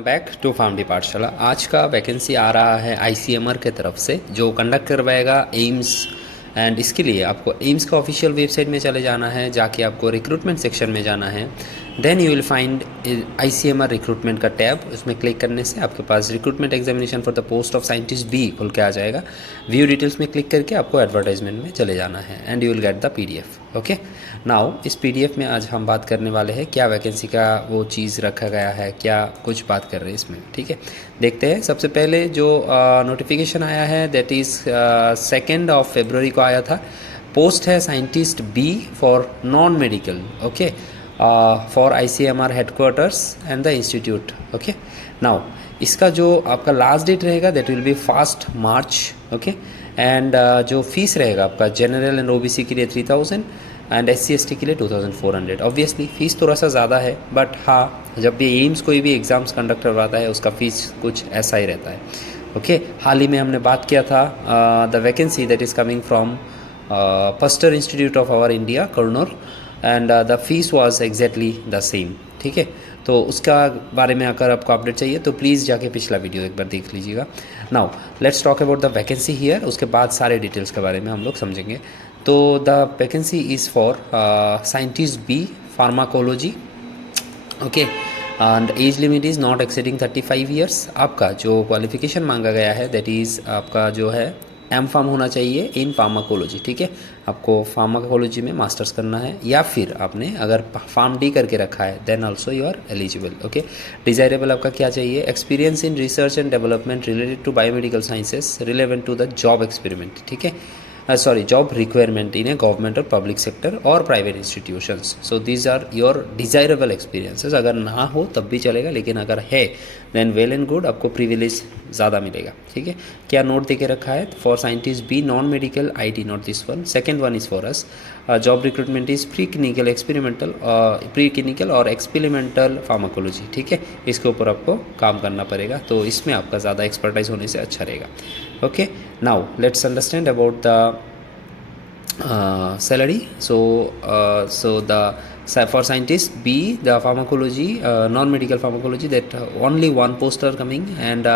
Back to PharmD पाठशाला। आज का वैकेंसी आ रहा है आईसीएमआर के तरफ से, जो कंडक्ट करवाएगा एम्स। एंड इसके लिए आपको एम्स का ऑफिशियल वेबसाइट में चले जाना है, जाके आपको रिक्रूटमेंट सेक्शन में जाना है। Then you will find ICMR recruitment का टैब। उसमें क्लिक करने से आपके पास recruitment examination for the post of scientist B खुल के आ जाएगा। व्यू डिटेल्स में क्लिक करके आपको एडवर्टाइजमेंट में चले जाना है and you will get the PDF. Okay, now इस पीडीएफ में आज हम बात करने वाले हैं क्या वैकेंसी का वो चीज़ रखा गया है, क्या कुछ बात कर रहे हैं इसमें। ठीक है, देखते हैं। सबसे पहले जो नोटिफिकेशन आया है दैट इज़ 2 फरवरी को आया था। पोस्ट है scientist B for non medical. Okay, for ICMR headquarters and the institute. Okay, now इसका जो आपका लास्ट डेट रहेगा that will be 1 March. Okay, and जो फीस रहेगा आपका जनरल एंड ओबीसी के लिए 3000 एंड SC/ST के लिए 2400। ऑब्वियसली फ़ीस थोड़ा सा ज़्यादा है, बट हाँ, जब भी एम्स कोई भी एग्ज़ाम्स कंडक्ट करवाता है उसका फ़ीस कुछ ऐसा ही रहता है। ओके, हाल ही में हमने बात किया था the vacancy that is coming from Pasteur institute of our India, Kurnool, and the fees was exactly the same. ठीक है, तो उसका बारे में अगर आपको अपडेट चाहिए तो प्लीज़ जाके पिछला वीडियो एक बार देख लीजिएगा। Now let's talk about the vacancy here. उसके बाद सारे डिटेल्स के बारे में हम लोग समझेंगे। तो the vacancy is for scientist B pharmacology. Okay, and age limit is not exceeding 35 years. आपका जो क्वालिफिकेशन मांगा गया है दैट इज़ आपका जो है M.Pharm होना चाहिए इन फार्माकोलॉजी। ठीक है, आपको फार्माकोलॉजी में मास्टर्स करना है, या फिर आपने अगर PharmD करके रखा है then also you are eligible. Okay, desirable आपका क्या चाहिए? Experience in research and development related to biomedical sciences relevant to the job experiment. ठीक है, job requirement in a government और पब्लिक सेक्टर और private institutions. So these are your desirable experiences. अगर ना हो तब भी चलेगा, लेकिन अगर है देन वेल एंड गुड, आपको प्रिविलेज ज़्यादा मिलेगा। ठीक है, क्या नोट दे के रखा है? For scientist B non medical IT, not this one. Second one is for us job recruitment is pre clinical और एक्सपेरिमेंटल फार्माकोलॉजी। ठीक है, इसके ऊपर आपको काम करना पड़ेगा, तो इसमें आपका ज़्यादा एक्सपर्टाइज होने से अच्छा रहेगा। Okay, now let's understand about the salary. For scientist B, the pharmacology, non-medical pharmacology, that only one post are coming, and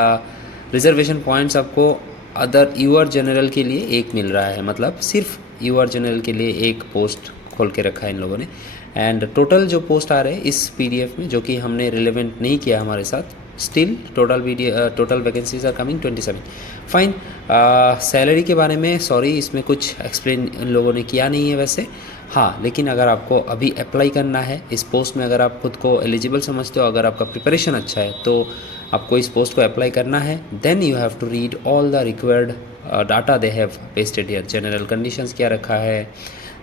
reservation points आपको अदर यूआर जनरल के लिए एक मिल रहा है, मतलब सिर्फ यूआर जनरल के लिए एक पोस्ट खोल के रखा है इन लोगों ने। एंड टोटल जो पोस्ट आ रहे हैं इस पीडीएफ में, जो कि हमने रिलेवेंट नहीं किया हमारे साथ, still total vacancies are coming 27। Fine, salary के बारे में सॉरी, इसमें कुछ एक्सप्लेन इन लोगों ने किया नहीं है वैसे। हाँ, लेकिन अगर आपको अभी अप्लाई करना है इस पोस्ट में, अगर आप खुद को एलिजिबल समझते हो, अगर आपका प्रिपरेशन अच्छा है, तो आपको इस पोस्ट को अप्लाई करना है। Then you have to read all the required data they have pasted here. General conditions क्या रखा है,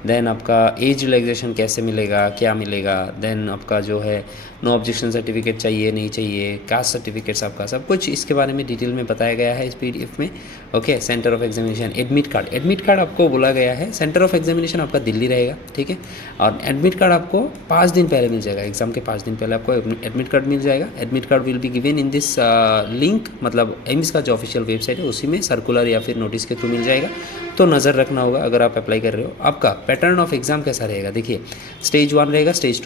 देन आपका एज रिलैक्सेशन कैसे मिलेगा, क्या मिलेगा, देन आपका जो है नो ऑब्जेक्शन सर्टिफिकेट चाहिए नहीं चाहिए, कास्ट सर्टिफिकेट्स, आपका सब कुछ इसके बारे में डिटेल में बताया गया है इस पीडीएफ में। Okay, centre of examination, admit card आपको बोला गया है। सेंटर ऑफ एग्जामिनेशन आपका दिल्ली रहेगा। ठीक है, और एडमिट कार्ड आपको 5 दिन पहले मिल जाएगा, एग्जाम के 5 दिन पहले आपको एडमिट कार्ड मिल जाएगा। Admit card will be given in this link, मतलब एम्स का जो ऑफिशियल वेबसाइट है उसी में सर्कुलर या फिर नोटिस के थ्रू मिल जाएगा, तो नज़र रखना होगा अगर आप अप्लाई कर रहे हो। आपका पैटर्न ऑफ एग्जाम कैसा रहेगा देखिए, स्टेज 1 रहेगा, stage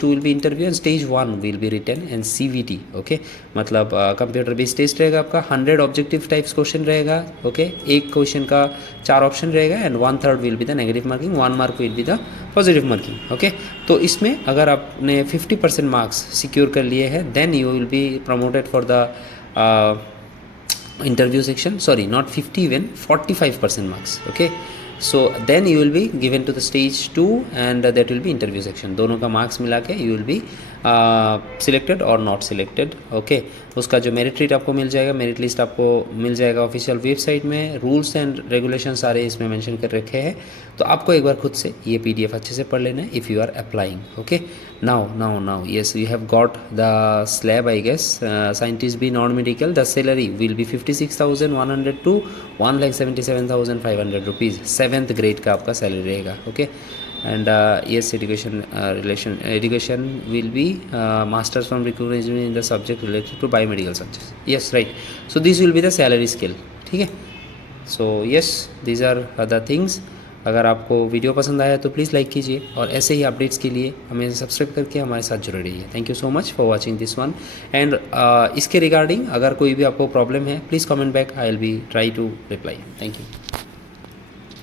2 will be interview and stage 1 will be written and CVT। Okay, मतलब कंप्यूटर बेस्ड टेस्ट रहेगा आपका। 100 ऑब्जेक्टिव टाइप्स क्वेश्चन रहेगा। ओके, एक क्वेश्चन का 4 ऑप्शन रहेगा and 1/3 will be the negative marking, 1 mark will be the positive marking. Okay, तो इसमें अगर आपने 50% मार्क्स सिक्योर कर लिए हैं then you will be promoted for the interview section, sorry not 50, even 45% marks. Okay, so then you will be given to the stage 2 and that will be interview section. दोनों का marks मिला के you will be selected और not selected. Okay, उसका जो merit REET आपको मिल जाएगा, merit list आपको मिल जाएगा ऑफिशियल वेबसाइट में। रूल्स एंड रेगुलेशन सारे इसमें मेंशन कर रखे हैं, तो आपको एक बार खुद से ये पीडीएफ अच्छे से पढ़ लेना है if you are applying. Okay, now yes, you have got the slab I guess. Scientist B non medical, the salary will be 56,100 to 1,77,500 rupees. 7th grade का आपका सैलरी रहेगा। Okay, and yes, education will be masters from recognition in the subject related to biomedical subjects. Yes, right, so this will be the salary scale. ठीक है, so yes, these are the things. अगर आपको video पसंद आया तो please like कीजिए और ऐसे ही अपडेट्स के लिए हमें सब्सक्राइब करके हमारे साथ जुड़े रहिए। Thank you so much for watching this one. And इसके रिगार्डिंग अगर कोई भी आपको प्रॉब्लम है please comment back, I will be try to reply. Thank you.